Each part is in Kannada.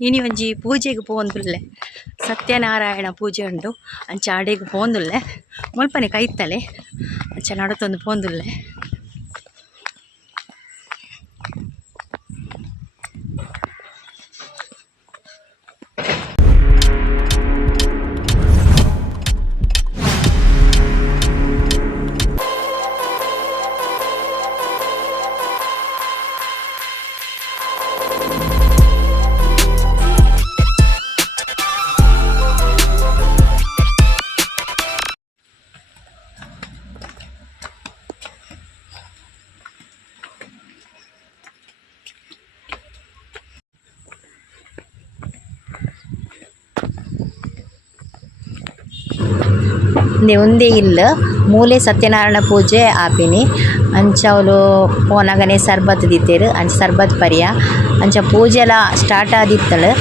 ಇನಿ ಒಂಜಿ ಪೂಜೆಗೆ ಪೋಂದುಲ್ಲೆ ಸತ್ಯನಾರಾಯಣ ಪೂಜೆ ಉಂಡು ಅಂಚ ಆಡೆಗ್ ಪೋಂದುಲ್ಲೆ ಮುಲ್ಪನೆ ಕೈತಲೆ ಅಂಚ ನಡತೊಂದು ಪೋಂದುಲ್ಲೆ. ಒಂದೇ ಇಲ್ಲ ಮೂಲೆ ಸತ್ಯನಾರಾಯಣ ಪೂಜೆ ಆಪಿನಿ ಅಂಚ ಅವಲು ಪೋನಗನೆ ಸರ್ಬತ್ ದಿತ್ತೇರು ಅಂಚ ಸರ್ಬತ್ ಪರಿಯ ಅಂಚ ಪೂಜೆಲ ಸ್ಟಾರ್ಟ್ ಆದಿತ್ತಲು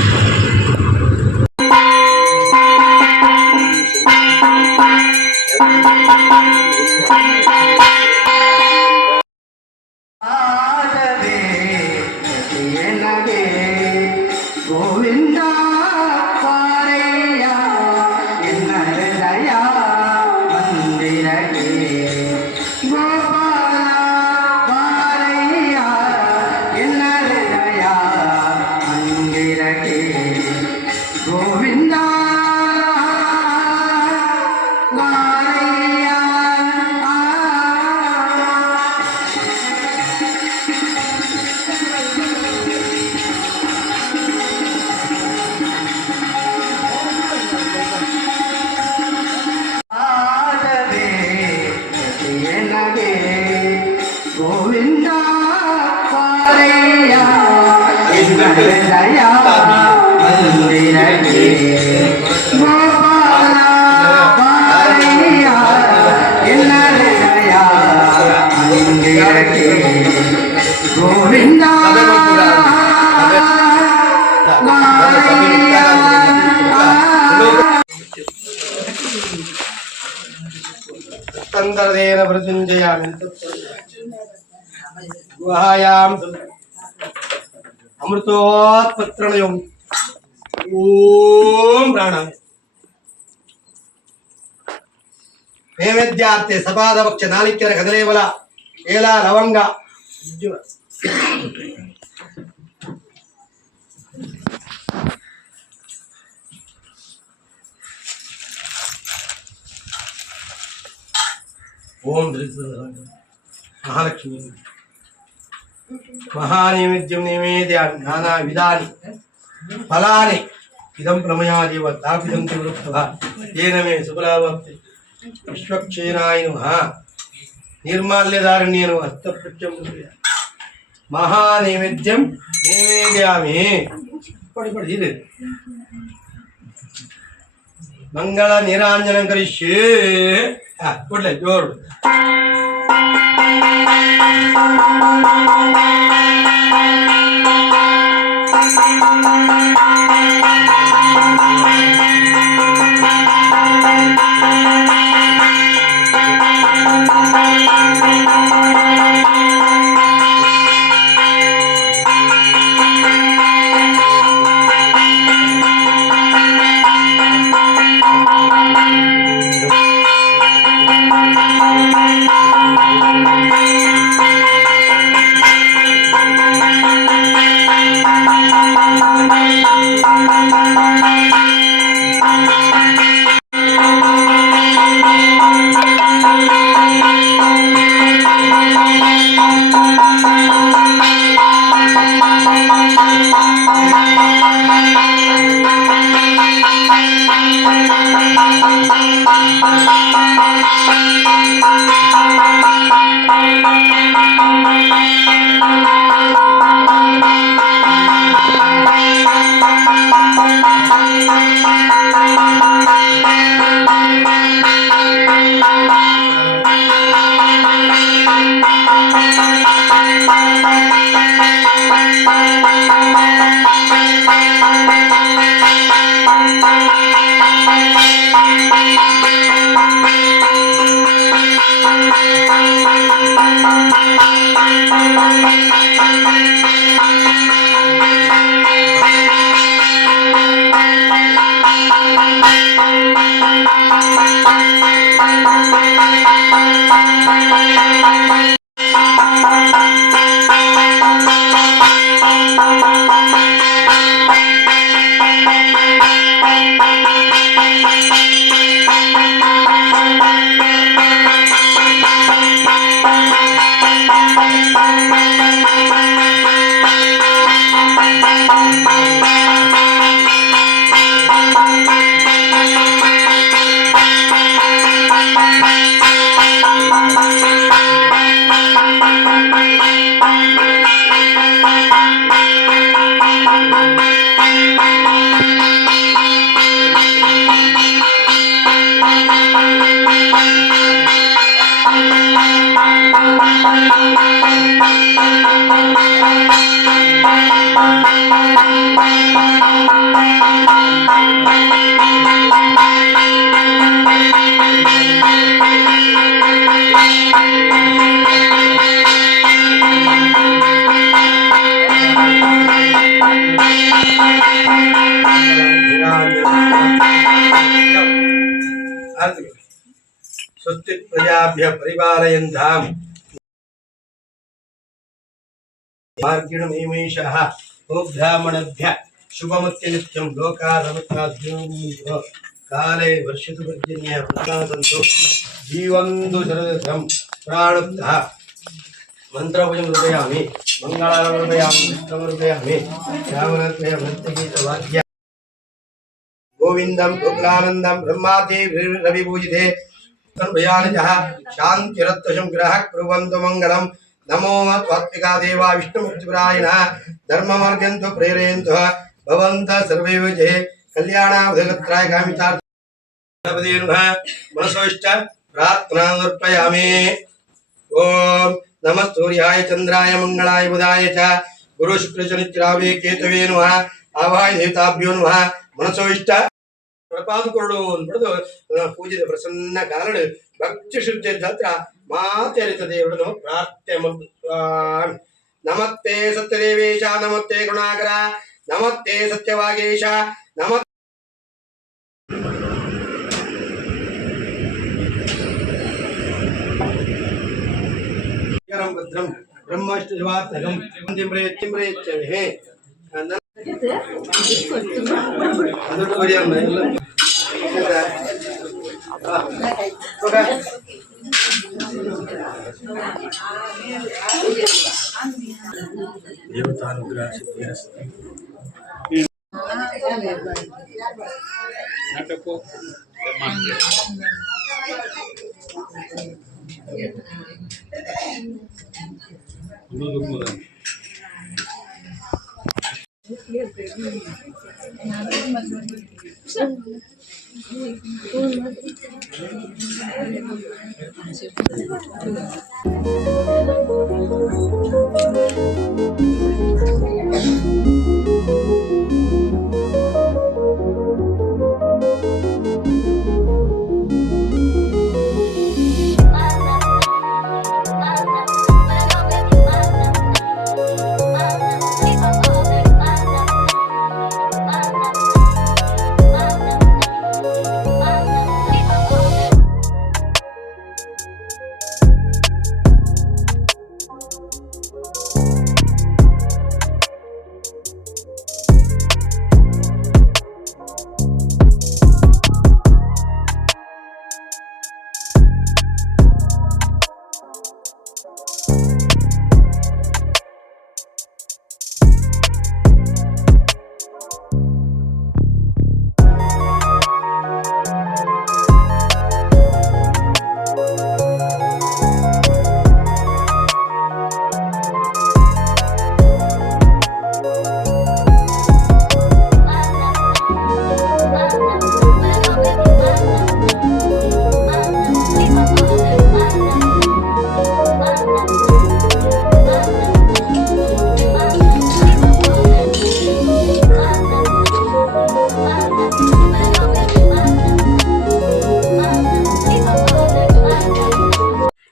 तंदर्देन मृत्युंजयामि गुहायाम् अमृतोत्पत्रणयोम् ओम प्राणाय नैवेद्यार्थे सपादपक्ष नालिकेर कदलीफल ಏಲ ಲವಂಗ ओम महालक्ष्मी महानैवेद्यं नैवेद्यानि नाना विधानि फलानि इदं प्रमयादेव तापिदं तिवृत्तः येन मे सुफलाभवति विश्वक्षेणाय नमः निर्माल्यधारण्येन हस्तपृच्छं महानैवेद्यं नैवेद्यामि पड़ी मंगल निरांजनं करिष्ये ಕೊಡ್ಲೆ ಜೋರು स्वस्ति प्रजाभ्यः परिपालयन्ताम् मार्गिणमेषः ब्राह्मणभ्यः शुभमत्य नित्यं लोकाधमत्याद्यो काले वर्षतु पर्जन्यः प्रकाशन्तु जीवन्तु शरदं प्राणुब्धः मंत्रपूजन हृदयामि मंगलारं हृदयामि विष्णुं हृदयामि श्यामनत्वय भक्तिगीतवाद्य गोविन्दं गोकुलानन्दं ब्रह्मादि रविपूजिते तन्भयानिजः शान्तिरत्वसंग्रहः कुर्वन्तु मङ्गलं नमो त्वात्मिका देवा विष्णुमुक्तिपरायणः धर्ममार्गन्तु प्रेरयन्तु भवन्तः सर्वे विजये कल्याणावधगत्राय कामितार्थपदे नमः मनसोष्ट प्रार्थना समर्पयामि। ओम नमः सूर्याय चंद्राय मंगलाय बुधाय च गुरु शुक्र शनिचरावे केतवे नमः आवाय देवताभ्यो नमः मनसोष्ट प्रपादकुरुडु अन्बिडु पूजित प्रसन्न कालड भक्ति शुद्धि तत्र मातरित देवडु प्रार्थ्यम नमस्ते सत्यदेवेश नमस्ते गुणाकर नमस्ते सत्यवागेश नमस्ते भद्रम ब्रह्मष्टवात्मकं तिम्रेच्चहे देवतानुग्रह सिद्धिरस्ति नाटको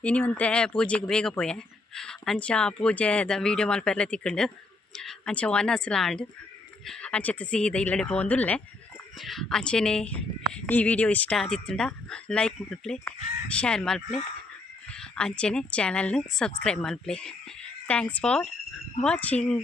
ಇನಿವಂತೆ ಪೂಜೆಗೆ ಬೇಗ ಪೋಯೆ ಅಂಚ ಪೂಜೆದ ವೀಡಿಯೋ ಮಲ್ಪೆಲ್ಲ ತಿಕ್ಕೊಂಡು ಅಂಚ ವನಸ್ಲಾಂಡ್ ಅಂಚೆತ್ತ ಸೀದಾ ಇಲ್ಲಡೆ ಪೋಂದುಲ್ಲೆ ಅಂಚೆನೆ ಈ ವಿಡಿಯೋ ಇಷ್ಟ ಆದಿತ್ತಂಡ ಲೈಕ್ ಮಲ್ಪಲೆ ಶೇರ್ ಮಲ್ಪಲೆ ಅಂಚೆನೆ ಚಾನಲ್ನ ಸಬ್ಸ್ಕ್ರೈಬ್ ಮಲ್ಪಲೆ ಥ್ಯಾಂಕ್ಸ್ ಫಾರ್ ವಾಚಿಂಗ್.